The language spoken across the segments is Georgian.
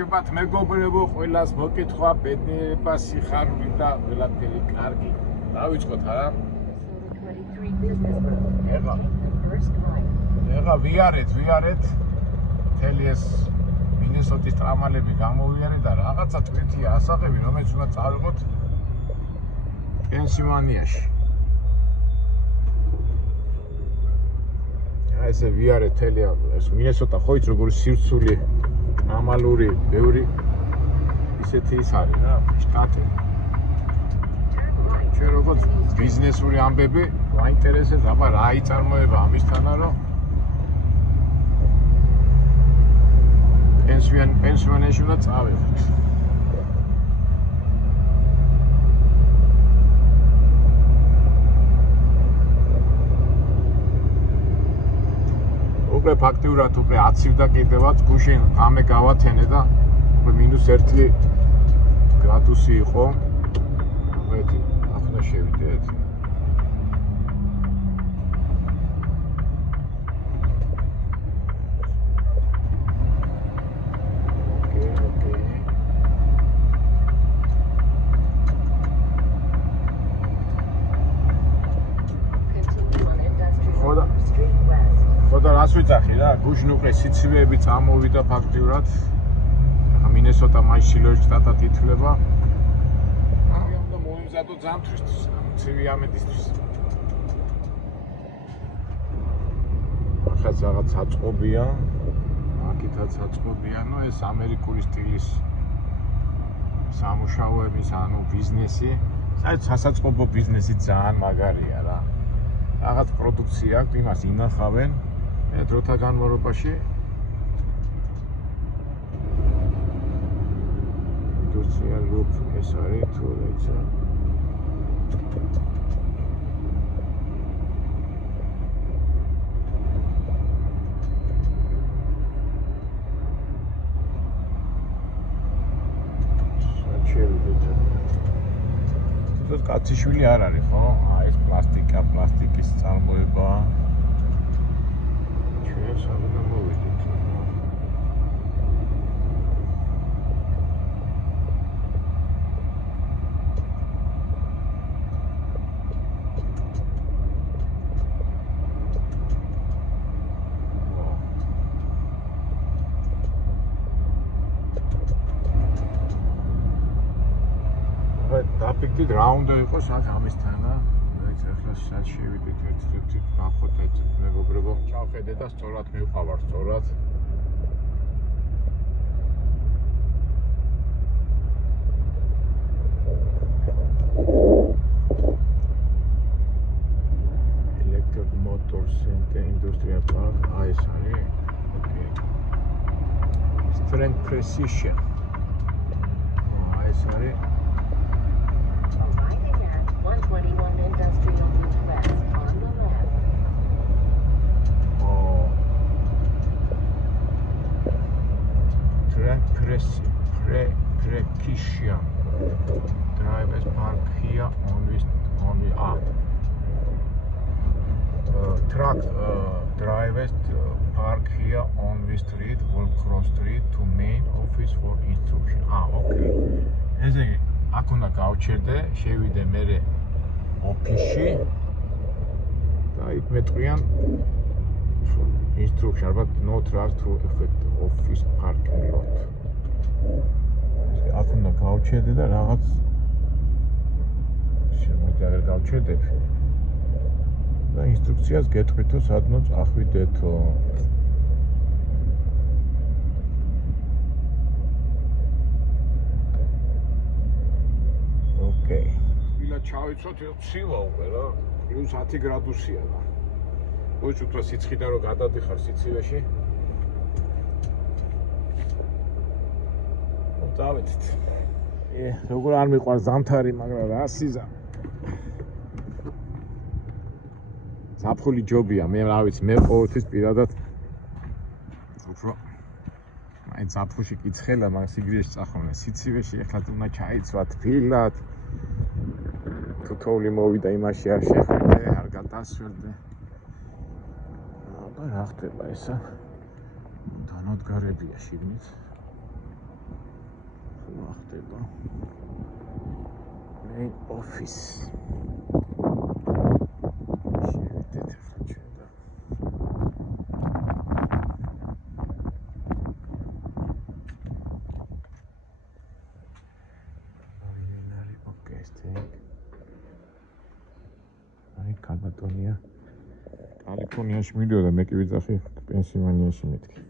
გამარჯობათ მეგობრებო, ყველას მოკითხვა, ბედნიერება, სიხარული და ყველაფერი კარგი. დავიწყოთ არა? ეხლა ვიარეთ მთელი ეს მინესოტის ტრამალები გამოვიარეთ და რაღაცა ტვირთია ასაღები, რომელიც უნდა წავიღოთ პენსილვანიაში. ესე ვიარეთ მთელი ეს მინესოტა ხო იცი როგორი სირცული ამალური ბევრი ისეთი ის არის რა შტატი. ჩვენ როგორც ბიზნესური ამბები გვაინტერესებს აბა რა იწარმოება ამისთანა რომ პენსიონერში უნდა წავიღოთ. უკვე ფაქტიურად უკვე აცივდა კიდევაც გუშინ ღამე გავათენე და უკვე -1 გრადუსი იყო. მეტი ახლა შევიდეთ. ხოდა რას ვიცახი რა, გუშინ უკვე სიცივეები წამოვიდა ფაქტიურად. ახლა მინესოტა მაინც შილოეში შტატად ითვლება. მაგრამ უნდა მოიმზადო ზამთრისთვის, ცივი ამედისთვის. ახაც რაღაც საწყობია, აქეთაც საწყობია, ნუ ეს ამერიკული სტილის სამუშაოების, ანუ ბიზნესი. საერთოდ სასაწყობო ბიზნესი ძალიან მაგარია რა. რაღაც პროდუქცია აქვს, იმას ინახავენ. დროთა განმავლობაში ინდუსტრია ლუპ ეს არის თუ ეცა ეს კაციშვილი არ არის ხო? ეს პლასტიკის წარმოება დაფიქრდით რა უნდა იყოს აქ ამისთანა. მეც ახლა სად შევიდეთ ერთ-ერთი ნახოთ ეს მეგობრებო. ჩავხედე და სწორად მივყავარ სწორად. Electric Motors Center Industrial Park ეს არის. ოკეი. Strength Precision. ეს არის 121 Industrial Route West on the left. Precision. Drivers park here only truck drivers park here on the street or cross street to main office for instruction. Okay. ესე იგი აქ უნდა გავჩერდე, შევიდე მერე ოფისში და იქ მეტყვიან instruction, but no truck to effect office parking lot. აქ უნდა გავჩერდე და რაღაც შემოდი აღარ გავჩერდები და ინსტრუქციას გეტყვითო სადნო წახვიდეთო. ოკეი. ვილა ჩავიცოთ, ცივა უკვე რა. -10 გრადუსია და. ოჩ უფრო სიცხიდან რო გადადიხარ სიცივეში. დავეთით. როგორ არ მიყვარს ზამთარი, მაგრამ რა სიზა. ზაფხული ჯობია, მე რა ვიცი, მე ყოველთვის პირადად უფრო მაინც ზაფხულში კიცხელა, მაგრამ სიგრილეში წახვნა, სიცივეში ეხლა უნდა ჩაიცვა თბილად. თუ თოვლი მოვიდა იმაში არ შეხვდე, არ გადასვლდე. აბა რა ხდება ესა? დანადგარებია შიგნით. ახლა ხდება main office. შევიდეთ ახლა ჩვენ და finally okay stay. აი კალბატონია. კალიფორნიაში მიდიოდა, მე კი ვიძახი პენსილვანიაში მეთქი.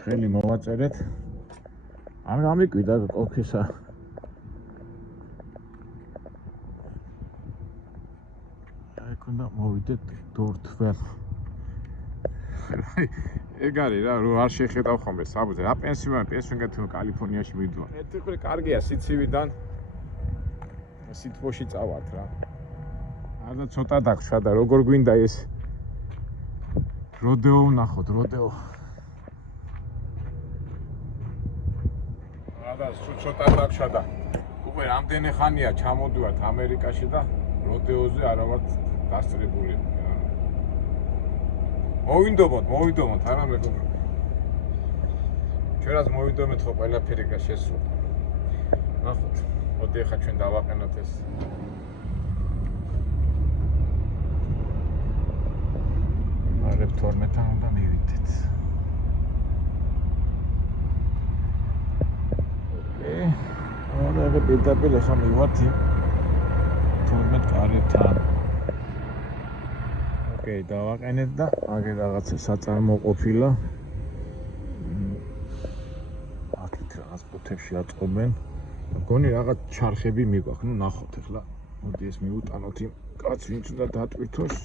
ხელი მოვაწერეთ. არ გამიკვირდა ოფისა. აი კონდა მოვიდეთ დორთველ. ეგ არის რა, რო არ შეხედავ ხოლმე საბუთზე. რა პენსილვანიაში კალიფორნიაში მიდიო. ერთი ხრი კარგია სიცივიდან. სიტყვოში წავართ რა. არდა ცოტა დაგშვა და როგორ გვინდა ეს როდეო ვნახოთ, როდეო. არდა ცოტა დაგშვა და უკვე რამდენი ხანია ჩამოდივართ ამერიკაში და როდეოზე არა ვართ დასწრებული. მოვიდომოთ, არა მეგობრო. ჩვენაც მოვიდომეთ ხო ყველაფერი გასესრულ. ნახოთ. მოდი ახლა ჩვენ დავაყენოთ ეს. არებ 12-თან უნდა მივიდეთ. ოკეი. არა, ეგ პირდაპირ ახლა მივართ 12 კარებთან. ოკეი, დავაყენეთ და აგერ რაღაცა საწარმოყოფილა. აქეთ რაღაც ბუთებში აწყობენ. გონი რაღაც ჩარხები მიგვაქვს, ნუ ნახოთ ახლა. მოდი ეს მივუტანოთ იმ კაცს, ვინც უნდა დატვირთოს.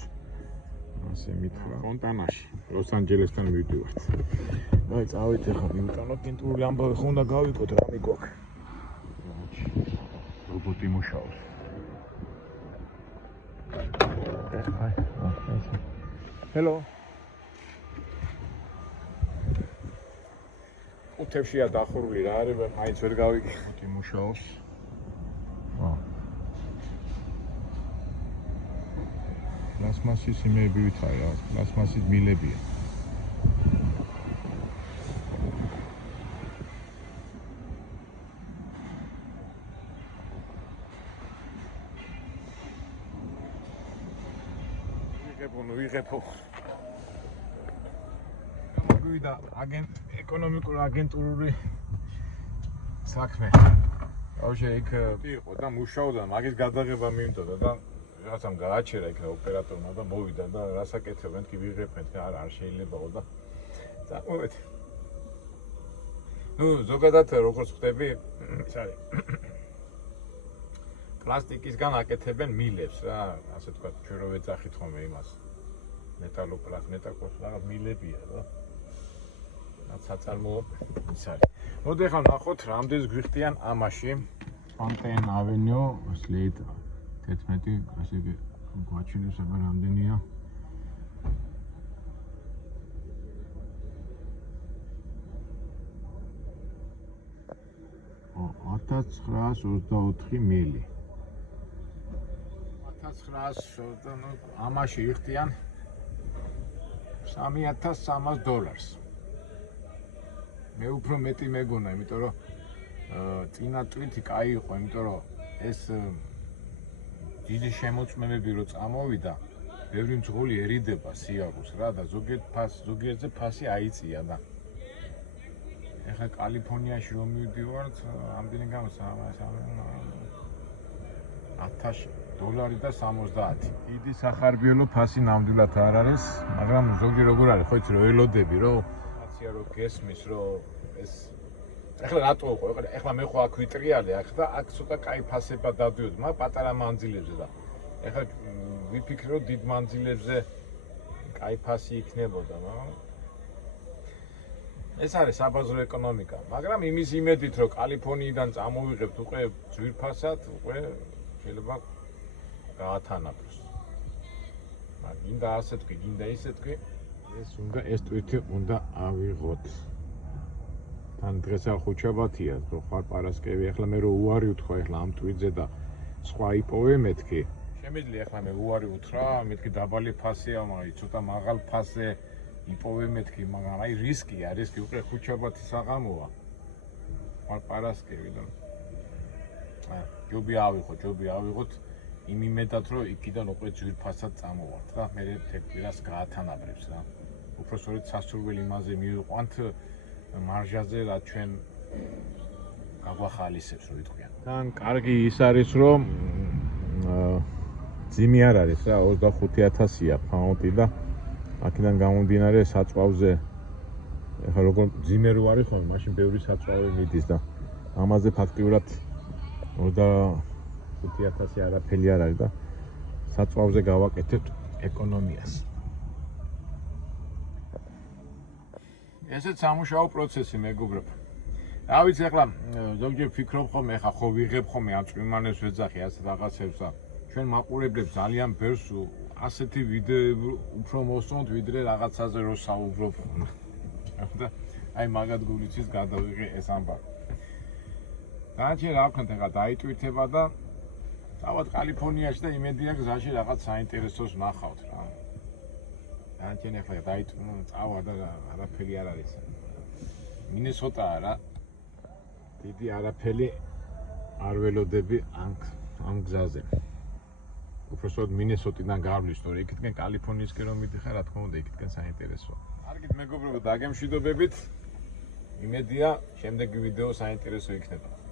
ასე მითხრა. ფონტანაში, ლოს-ანჯელესთან მივდივართ. აი, წავით ახლა მივუტანოთ კინტურული ამბავი ხო უნდა გავიკოთ, რა მიგვაქვს. რობოტი მუშაობს. აი, ჰელო. უთებშია დახურული რა არის, მაინც ვერ გავიგე. რობოტი მუშაობს. პლასმასის იმები ვითარი რა, პლასმასის მილებია. ვიღებო. გვიდა ეკონომიკური აგენტურული საქმე. ბავშვი იქ იყო და მუშაობდა, მაგის გადაღება მიმდოდა და რაღაცამ გააჩერა იქ ოპერატორმა და მოვიდა და რასაკეთებენ კი ვიღებენ და არ შეიძლებაო და წამოვედი. ნუ ზოგადად როგორც ხვდები, ის არის პლასტიკისგან აკეთებენ მილებს რა, ასე თქვა, ჩვენ რო ვეძახით ხოლმე იმას. მეტალოს რაღაც მილებია რა. რაც საწარმოო ის არის. მოდი ახლა ნახოთ რამდენს გვიხდიან ამაში. Fountain Avenue, Slate 11, ასე გვაჩვენებს აბა რამდენია. ო 1924 მილი. 1900 ნუ ამაში იხდიან $3,300. მე უფრო მეტი მეგონა, იმიტომ რომ წინა ტვირთი კაი იყო, იმიტომ რომ ეს დიდი შემოწმებები რო წამოვიდა, ბევრი მძღოლი ერიდება სიარულს რა და ზოგიერთზე ფასი აიწია და ეხლა კალიფორნიაში რომ მივდივართ, ამდენი გამოს $1000 და 70. დიდი სახარბიელო ფასი ნამდვილად არ არის, მაგრამ ზოგი როგორ არის, ხო იცი რომ ელოდები რომ აცია რომ გესმის რომ ეს ეხლა რატო იყო? ეხლა მე ხო აქ ვიტრიალე აქ და აქ ცოტა კაი ფასება დავდიოდი, მაგრამ პატარა მანძილებზე და ეხლა ვიფიქრე რომ დიდ მანძილებზე კაი ფასი იქნებოდა, მაგრამ ეს არის საბაზრო ეკონომიკა, მაგრამ იმის იმედით რომ კალიფორნიიდან წამოვიღებთ უკვე ძვირფასად, უკვე შეიძლება გაათანაბროს. მაგრამ გინდა ასე თქვი, გინდა ისე თქვი, ეს ტვირთი უნდა ავიღოთ. თან დღეს ახუჩაბათია, ხო ხარ პარასკევი, ახლა მე რო უარი უთქვა ახლა ამ ტვირთზე და სხვა იპოვე მეთქი. შემიძლია ახლა მე უარი უთხრა, მეთქი დაბალი ფასია, მაგრამ ცოტა მაღალ ფასზე იპოვე მეთქი, მაგრამ აი რისკია, რისკი უკვე ხუჩაბათი საღამოა. არ პარასკევიდან. ჯობია ავიღოთ იმ იმედად, რომ იქიდან უკვე ძვირფასად წამოვართ და მე თექვირას გაათანაბრებს რა. უпроსტოდ სასურველ იმაზე მივიყვანთ მარჟაზე, რაც ჩვენ გაგვახალისებს, რო ვიტყვიან. თან კარგი ის არის, რომ ძიმი არ არის რა, 25,000-ია ფაუნდი და აქედან გამომდინარე საწვავზე ეხლა როგორ ძიმე რო არის ხოლმე, მაშინ ბევრი საწვავი მიდის და ამაზე ფაქტიურად 25,000 არაფერი არ არის და საწვავზე გავაკეთებთ ეკონომიას. ესეც სამუშაო პროცესი მეგობრებო. რა ვიცი ახლა ზოგჯერ ფიქრობ ხოლმე, ახლა ხო ვიღებ ხოლმე ამ წვიმანებს ვეძახი ასე რაღაცებს და ჩვენ მაყურებლებს ძალიან ბევრს ასეთი ვიდეოები უფრო მოსწონთ ვიდრე რაღაცაზე რო საუბრობ. და აი მაგად გულიცის გადავიღე ეს ამბავი. განჩე რა ვქნათ ახლა დაიტვირთება და თავად კალიფორნიაში და იმედია გზაში რაღაც საინტერესოს ნახავთ რა. განჩენ ახლა წავა და არაფერი არ არის. მინესოტაა რა. დიდი არაფერი არ ველოდები ამ გზაზე. უпроსტოდ მინესოტიდან გავლის, თორე იქითკენ კალიფორნიისკენ რომ მიდიხარ, რა თქმა უნდა, იქითკენ საინტერესოა. კარგით მეგობრებო, დაგემშვიდობებით. იმედია, შემდეგი ვიდეო საინტერესო იქნება.